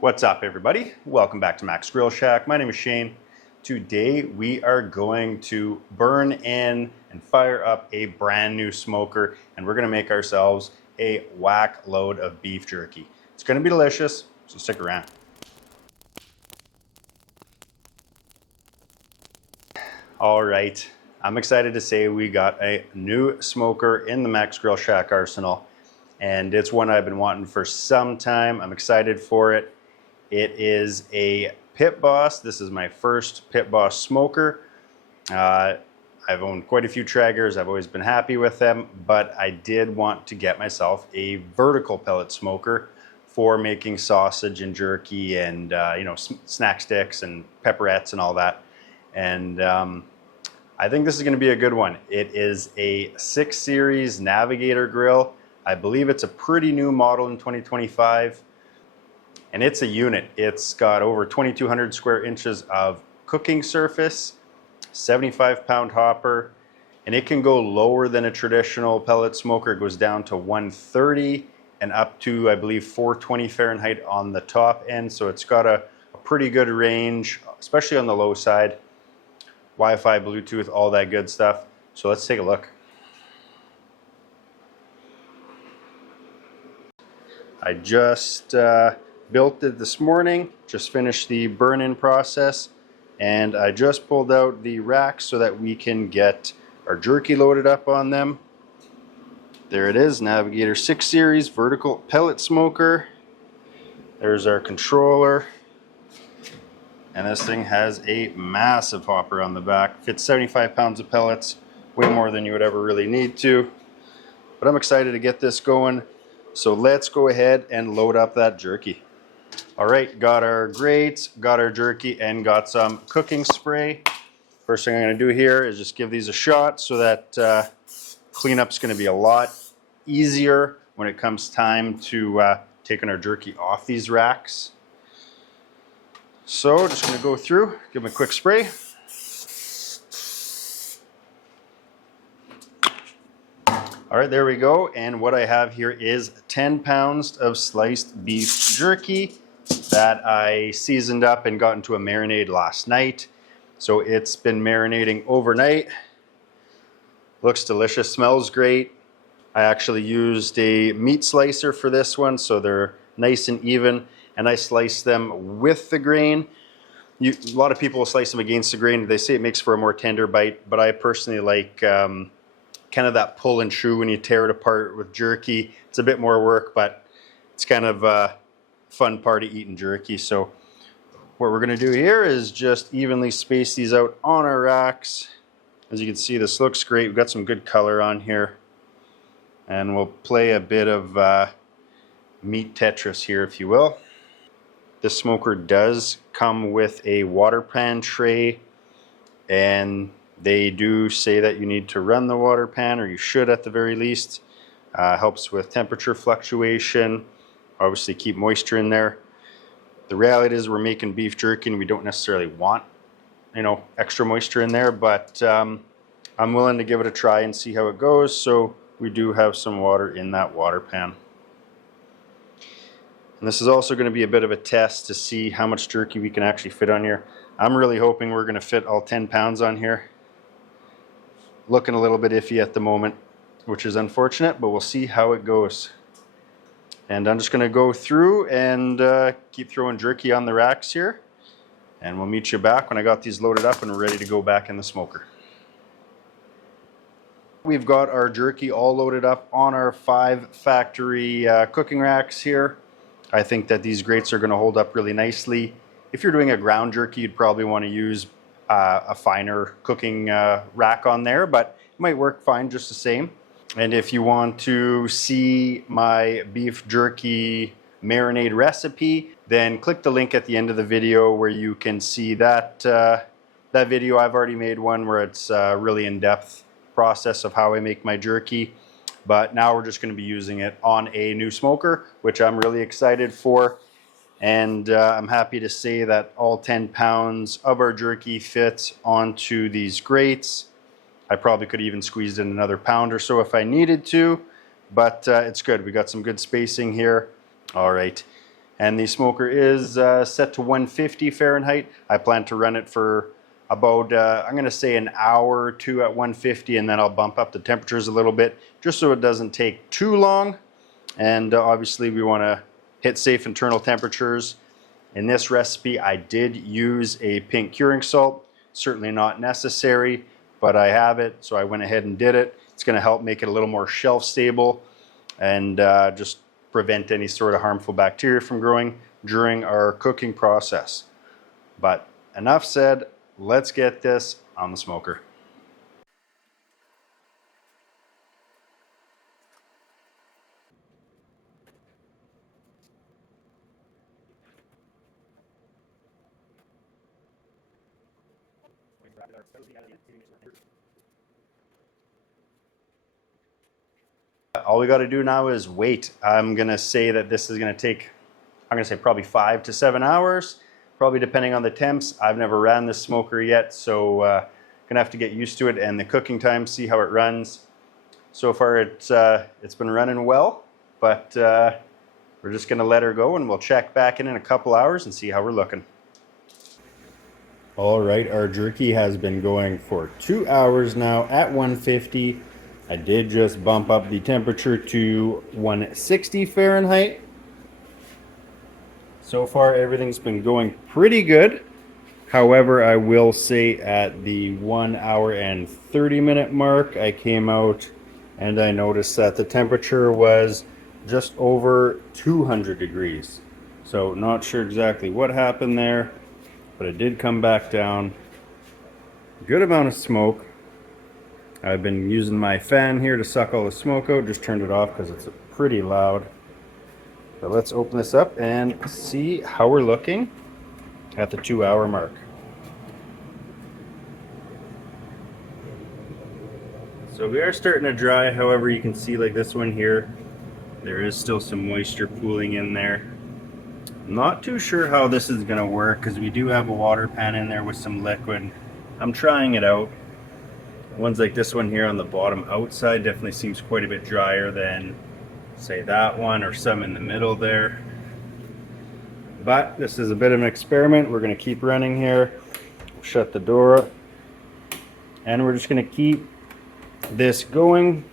What's up, everybody? Welcome back to Mac's Grill Shack. My name is Shane. Today we are going to burn in and fire up a brand new smoker, and we're going to make ourselves a whack load of beef jerky. It's going to be delicious, so stick around. All right, I'm excited to say we got a new smoker in the Mac's Grill Shack arsenal, and it's one I've been wanting for some time. I'm excited for it. It is a Pit Boss. This is my first Pit Boss smoker. I've owned quite a few Traegers. I've always been happy with them, but I did want to get myself a vertical pellet smoker for making sausage and jerky and snack sticks and pepperettes and all that. And I think this is going to be a good one. It is a 6 Series Navigator grill. I believe it's a pretty new model in 2025. And it's a unit. It's got over 2,200 square inches of cooking surface, 75-pound hopper, and it can go lower than a traditional pellet smoker. It goes down to 130 and up to, I believe, 420 Fahrenheit on the top end. So it's got a pretty good range, especially on the low side. Wi-Fi, Bluetooth, all that good stuff. So let's take a look. I just built it this morning, just finished the burn-in process, and I just pulled out the racks so that we can get our jerky loaded up on them. There it is, Navigator 6 Series Vertical Pellet Smoker. There's our controller, and this thing has a massive hopper on the back. Fits 75 pounds of pellets, way more than you would ever really need to. But I'm excited to get this going, so let's go ahead and load up that jerky. All right, got our grates, got our jerky, and got some cooking spray. First thing I'm going to do here is just give these a shot so that cleanup's going to be a lot easier when it comes time to taking our jerky off these racks. So just going to go through, give them a quick spray. All right, there we go. And what I have here is 10 pounds of sliced beef jerky that I seasoned up and got into a marinade last night. So it's been marinating overnight. Looks delicious, smells great. I actually used a meat slicer for this one, so they're nice and even, and I sliced them with the grain. A lot of people will slice them against the grain. They say it makes for a more tender bite, but I personally like kind of that pull and chew when you tear it apart with jerky. It's a bit more work, but it's kind of a fun part of eating jerky. So what we're going to do here is just evenly space these out on our racks. As you can see, this looks great. We've got some good color on here, and we'll play a bit of meat Tetris here, if you will. This smoker does come with a water pan tray, and they do say that you need to run the water pan, or you should at the very least. Helps with temperature fluctuation, obviously keep moisture in there. The reality is we're making beef jerky and we don't necessarily want, extra moisture in there, but I'm willing to give it a try and see how it goes. So we do have some water in that water pan. And this is also going to be a bit of a test to see how much jerky we can actually fit on here. I'm really hoping we're going to fit all 10 pounds on here. Looking a little bit iffy at the moment, which is unfortunate, but we'll see how it goes. And I'm just going to go through and keep throwing jerky on the racks here, and we'll meet you back when I got these loaded up and we're ready to go back in the smoker. We've got our jerky all loaded up on our 5 factory cooking racks here. I think that these grates are going to hold up really nicely. If you're doing a ground jerky, you'd probably want to use a finer cooking rack on there, but it might work fine just the same. And if you want to see my beef jerky marinade recipe, then click the link at the end of the video where you can see that that video. I've already made one where it's a really in-depth process of how I make my jerky, but now we're just going to be using it on a new smoker, which I'm really excited for. And I'm happy to say that all 10 pounds of our jerky fits onto these grates. I probably could even squeeze in another pound or so if I needed to, but it's good. We got some good spacing here. All right. And the smoker is set to 150 Fahrenheit. I plan to run it for about, I'm going to say an hour or two at 150, and then I'll bump up the temperatures a little bit just so it doesn't take too long. And obviously we want to hit safe internal temperatures. In this recipe I did use a pink curing salt. Certainly not necessary, but I have it, so I went ahead and did it. It's going to help make it a little more shelf stable and just prevent any sort of harmful bacteria from growing during our cooking process. But enough said, let's get this on the smoker. All we got to do now is wait. I'm going to say that this is going to take, I'm going to say probably 5 to 7 hours, probably depending on the temps. I've never ran this smoker yet, so going to have to get used to it and the cooking time, see how it runs. So far it's been running well, but we're just going to let her go and we'll check back in a couple hours and see how we're looking. All right, our jerky has been going for 2 hours now at 150. I did just bump up the temperature to 160 Fahrenheit. So far everything's been going pretty good. However, I will say at the 1 hour and 30-minute mark, I came out and I noticed that the temperature was just over 200 degrees. So not sure exactly what happened there, but it did come back down. Good amount of smoke. I've been using my fan here to suck all the smoke out. Just turned it off because it's pretty loud. But let's open this up and see how we're looking at the 2 hour mark. So we are starting to dry. However, you can see like this one here, there is still some moisture pooling in there. Not too sure how this is going to work because we do have a water pan in there with some liquid. I'm trying it out. Ones like this one here on the bottom outside definitely seems quite a bit drier than say that one or some in the middle there. But this is a bit of an experiment. We're going to keep running here. Shut the door and we're just going to keep this going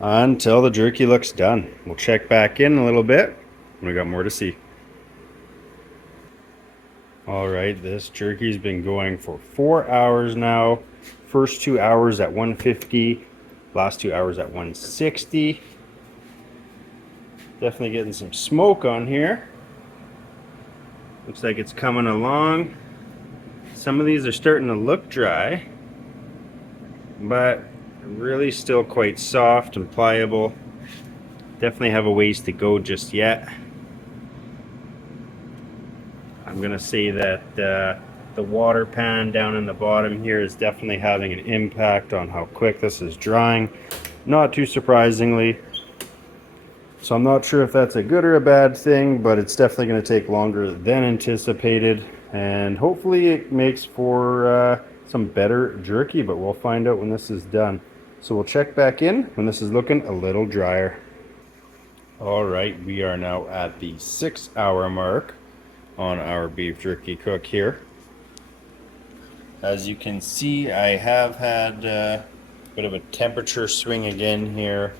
until the jerky looks done. We'll check back in a little bit and we got more to see. All right, this jerky's been going for 4 hours now. First 2 hours at 150, last 2 hours at 160. Definitely getting some smoke on here. Looks like it's coming along. Some of these are starting to look dry, but really still quite soft and pliable. Definitely have a ways to go just yet. I'm gonna say that the water pan down in the bottom here is definitely having an impact on how quick this is drying, not too surprisingly. So I'm not sure if that's a good or a bad thing, but it's definitely going to take longer than anticipated, and hopefully it makes for some better jerky, but we'll find out when this is done. So we'll check back in when this is looking a little drier. All right, we are now at the 6 hour mark on our beef jerky cook here. As you can see, I have had a bit of a temperature swing again here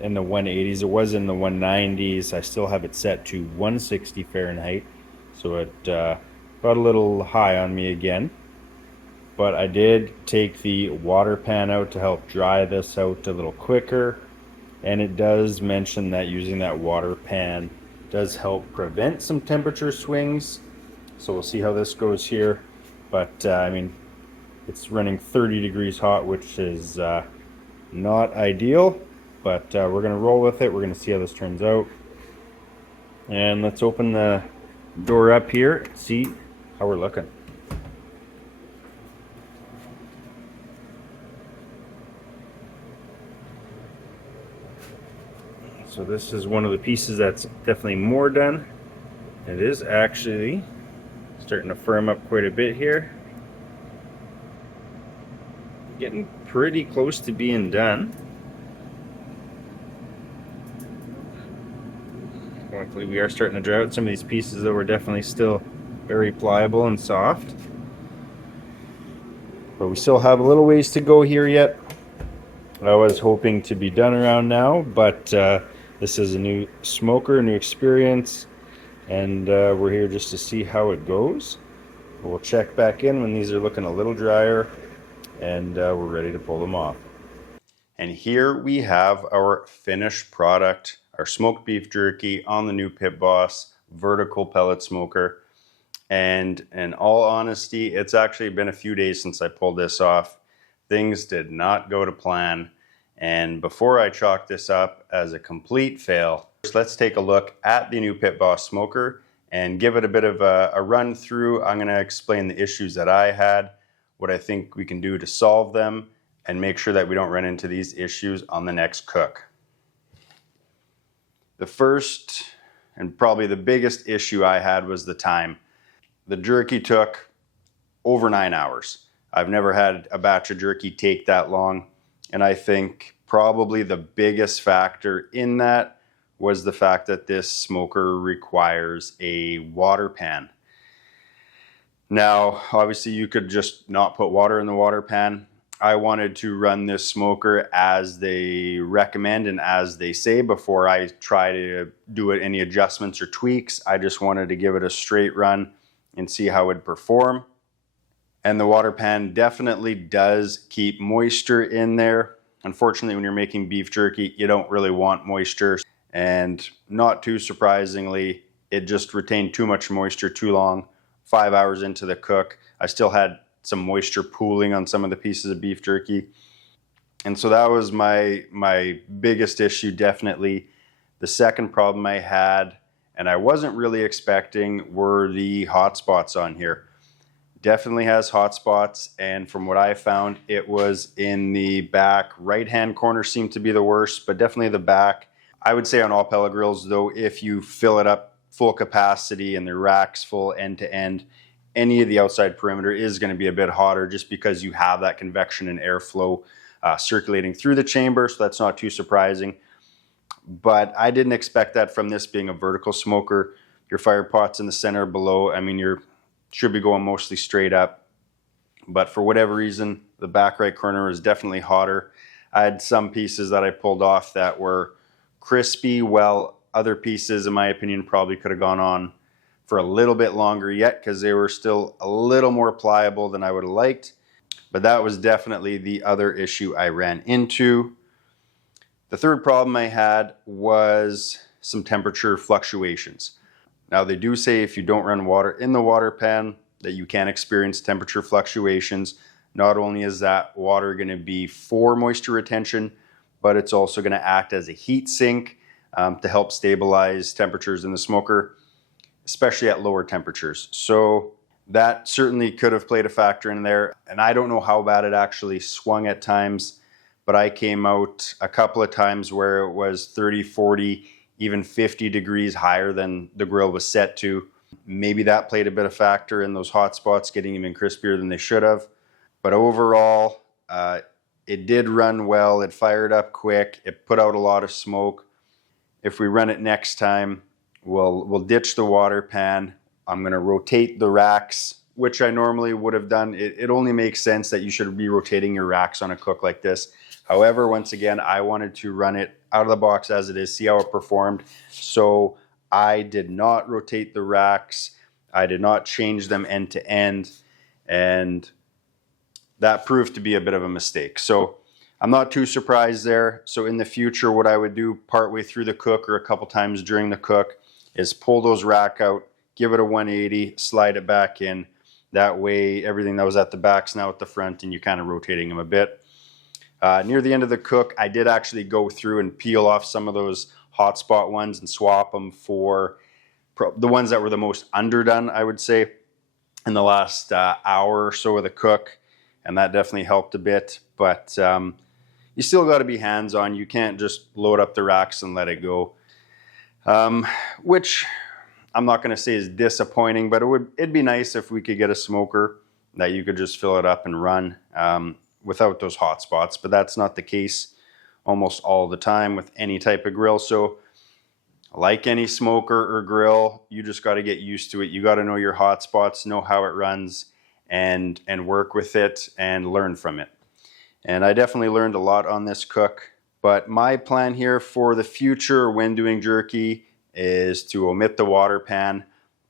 in the 180s. It was in the 190s. I still have it set to 160 Fahrenheit, so it got a little high on me again. But I did take the water pan out to help dry this out a little quicker, and it does mention that using that water pan does help prevent some temperature swings. So we'll see how this goes here. But I mean, it's running 30 degrees hot, which is not ideal, but we're gonna roll with it. We're gonna see how this turns out. And let's open the door up here and see how we're looking. So this is one of the pieces that's definitely more done. It is actually starting to firm up quite a bit here. Getting pretty close to being done. Going luckily we are starting to dry out. Some of these pieces though were definitely still very pliable and soft. But we still have a little ways to go here yet. I was hoping to be done around now, but this is a new smoker, a new experience, and we're here just to see how it goes. We'll check back in when these are looking a little drier, and we're ready to pull them off. And here we have our finished product, our smoked beef jerky on the new Pit Boss Vertical Pellet Smoker. And in all honesty, it's actually been a few days since I pulled this off. Things did not go to plan. And before I chalk this up as a complete fail, let's take a look at the new Pit Boss Smoker and give it a bit of a run through. I'm going to explain the issues that I had, what I think we can do to solve them, and make sure that we don't run into these issues on the next cook. The first and probably the biggest issue I had was the time. The jerky took over 9 hours. I've never had a batch of jerky take that long, and I think probably the biggest factor in that was the fact that this smoker requires a water pan. Now, obviously you could just not put water in the water pan. I wanted to run this smoker as they recommend and as they say before I try to do any adjustments or tweaks. I just wanted to give it a straight run and see how it would perform. And the water pan definitely does keep moisture in there. Unfortunately, when you're making beef jerky, you don't really want moisture. And not too surprisingly, it just retained too much moisture too long. 5 hours into the cook, I still had some moisture pooling on some of the pieces of beef jerky. And so that was my biggest issue, definitely. The second problem I had, and I wasn't really expecting, were the hot spots on here. Definitely has hot spots, and from what I found, it was in the back right hand corner seemed to be the worst, but definitely the back. I would say on all pellet grills though, if you fill it up full capacity and the rack's full end to end, any of the outside perimeter is going to be a bit hotter just because you have that convection and airflow circulating through the chamber, so that's not too surprising. But I didn't expect that from this being a vertical smoker. Your fire pot's in the center below. I mean, you should be going mostly straight up. But for whatever reason, the back right corner is definitely hotter. I had some pieces that I pulled off that were crispy, while other pieces, in my opinion, probably could have gone on for a little bit longer yet because they were still a little more pliable than I would have liked. But that was definitely the other issue I ran into. The third problem I had was some temperature fluctuations. Now they do say if you don't run water in the water pan that you can experience temperature fluctuations. Not only is that water going to be for moisture retention, but it's also going to act as a heat sink to help stabilize temperatures in the smoker, especially at lower temperatures. So that certainly could have played a factor in there. And I don't know how bad it actually swung at times, but I came out a couple of times where it was 30, 40, even 50 degrees higher than the grill was set to. Maybe that played a bit of factor in those hot spots getting even crispier than they should have. But overall, it did run well. It fired up quick. It put out a lot of smoke. If we run it next time, we'll ditch the water pan. I'm going to rotate the racks, which I normally would have done. It only makes sense that you should be rotating your racks on a cook like this. However, once again, I wanted to run it out of the box as it is, see how it performed. So I did not rotate the racks. I did not change them end to end. And that proved to be a bit of a mistake. So I'm not too surprised there. So in the future, what I would do partway through the cook or a couple times during the cook is pull those rack out, give it a 180, slide it back in. That way, everything that was at the back's now at the front, and you're kind of rotating them a bit. Near the end of the cook, I did actually go through and peel off some of those hotspot ones and swap them for the ones that were the most underdone, I would say, in the last hour or so of the cook. And that definitely helped a bit. But you still got to be hands-on. You can't just load up the racks and let it go. Which I'm not going to say is disappointing, but it'd be nice if we could get a smoker that you could just fill it up and run without those hot spots. But that's not the case almost all the time with any type of grill. So Like any smoker or grill, you just got to get used to it. You got to know your hot spots, know how it runs, and work with it and learn from it. And I definitely learned a lot on this cook. But my plan here for the future when doing jerky is to omit the water pan,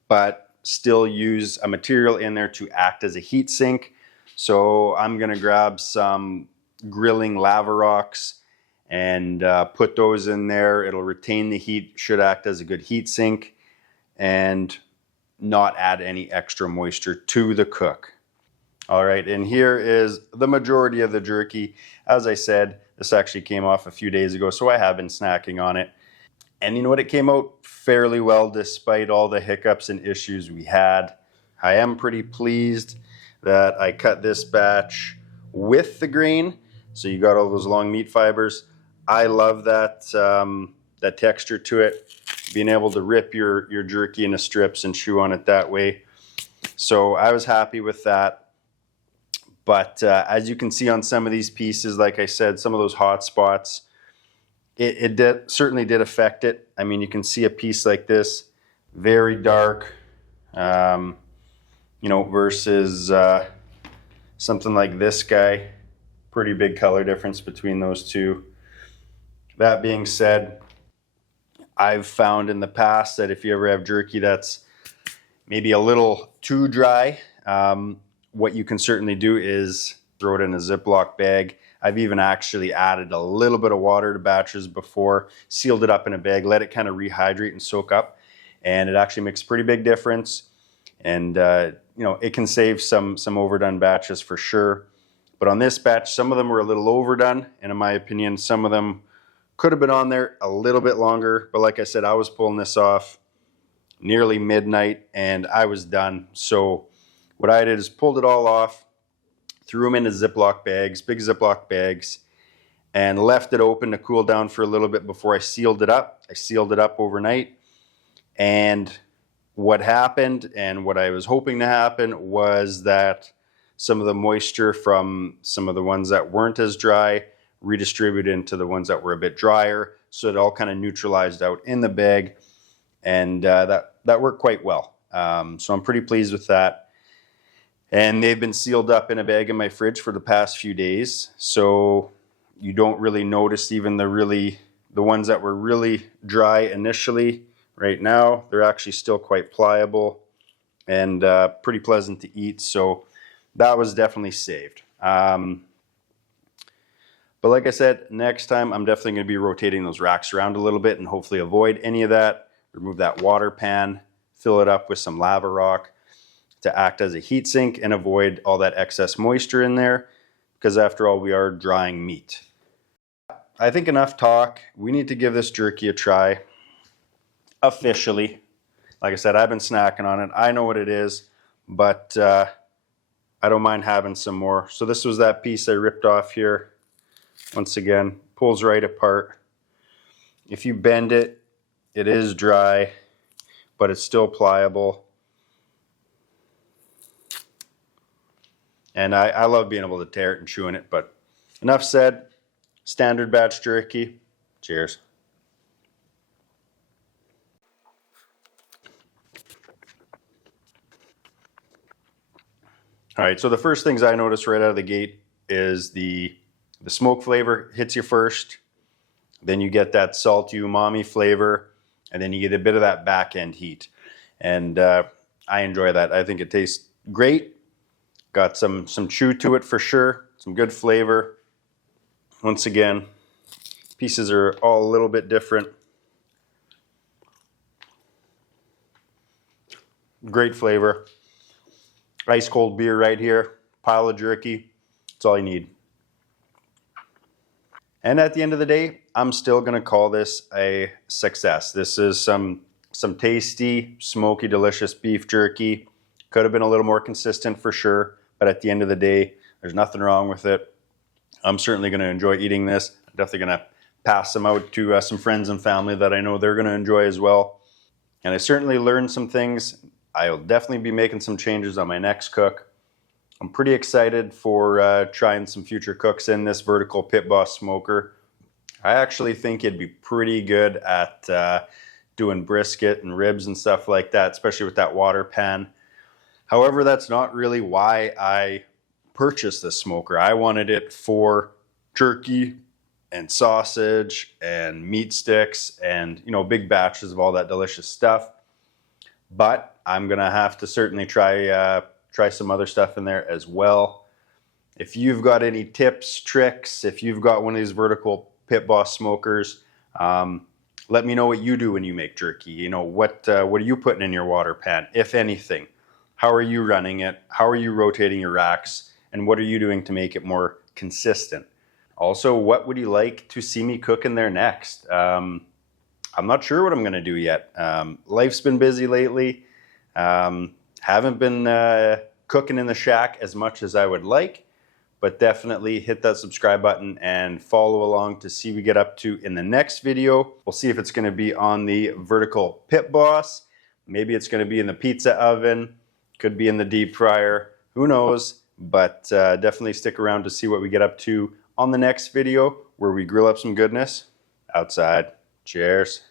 but still use a material in there to act as a heat sink. So I'm going to grab some grilling lava rocks and put those in there. It'll retain the heat, should act as a good heat sink, and not add any extra moisture to the cook. All right, and here is the majority of the jerky. As I said, this actually came off a few days ago, so I have been snacking on it. And you know what? It came out fairly well despite all the hiccups and issues we had. I am pretty pleased that I cut this batch with the grain, so you got all those long meat fibers. I love that that texture to it, being able to rip your jerky into strips and chew on it that way. So I was happy with that. But as you can see on some of these pieces, like I said, some of those hot spots, it certainly did affect it. I mean, you can see a piece like this, very dark, you know, versus something like this guy. Pretty big color difference between those two. That being said, I've found in the past that if you ever have jerky that's maybe a little too dry, what you can certainly do is throw it in a Ziploc bag. I've even actually added a little bit of water to batches before, sealed it up in a bag, let it kind of rehydrate and soak up, and it actually makes a pretty big difference. And you know, it can save some overdone batches for sure. But on this batch, some of them were a little overdone, and in my opinion, some of them could have been on there a little bit longer. But like I said, I was pulling this off nearly midnight, and I was done. So what I did is pulled it all off, threw them into Ziploc bags, big Ziploc bags, and left it open to cool down for a little bit before I sealed it up. I sealed it up overnight, and what happened and what I was hoping to happen was that some of the moisture from some of the ones that weren't as dry redistributed into the ones that were a bit drier, so it all kind of neutralized out in the bag, and that worked quite well. So I'm pretty pleased with that. And they've been sealed up in a bag in my fridge for the past few days, so you don't really notice even the ones that were really dry initially. Right now, they're actually still quite pliable and pretty pleasant to eat, so that was definitely saved. But like I said, next time I'm definitely going to be rotating those racks around a little bit and hopefully avoid any of that. Remove that water pan, fill it up with some lava rock to act as a heat sink and avoid all that excess moisture in there, because after all, we are drying meat. I think enough talk. We need to give this jerky a try officially. Like I said, I've been snacking on it. I know what it is, but I don't mind having some more. So this was that piece I ripped off here. Once again, pulls right apart. If you bend it, it is dry, but it's still pliable. And I love being able to tear it and chew in it, but enough said. Standard batch jerky. Cheers. All right, so the first things I noticed right out of the gate is the smoke flavor hits you first. Then you get that salty umami flavor, and then you get a bit of that back end heat. And I enjoy that. I think it tastes great. Got some chew to it for sure, some good flavor. Once again, pieces are all a little bit different. Great flavor. Ice cold beer right here, pile of jerky. That's all you need. And at the end of the day, I'm still gonna call this a success. This is some tasty, smoky, delicious beef jerky. Could have been a little more consistent for sure, but at the end of the day, there's nothing wrong with it. I'm certainly gonna enjoy eating this. I'm definitely gonna pass them out to some friends and family that I know they're gonna enjoy as well. And I certainly learned some things. I'll definitely be making some changes on my next cook. I'm pretty excited for trying some future cooks in this Vertical Pit Boss Smoker. I actually think it'd be pretty good at doing brisket and ribs and stuff like that, especially with that water pan. However, that's not really why I purchased this smoker. I wanted it for jerky and sausage and meat sticks and, you know, big batches of all that delicious stuff. But I'm gonna have to certainly try some other stuff in there as well. If you've got any tips, tricks, if you've got one of these vertical Pit Boss smokers, let me know what you do when you make jerky. You know, what are you putting in your water pan, if anything? How are you running it? How are you rotating your racks? And what are you doing to make it more consistent? Also, what would you like to see me cook in there next? I'm not sure what I'm gonna do yet. Life's been busy lately. Haven't been cooking in the shack as much as I would like, but definitely hit that subscribe button and follow along to see what we get up to in the next video. We'll see if it's gonna be on the vertical Pit Boss. Maybe it's gonna be in the pizza oven. Could be in the deep fryer. Who knows? But definitely stick around to see what we get up to on the next video where we grill up some goodness outside. Cheers.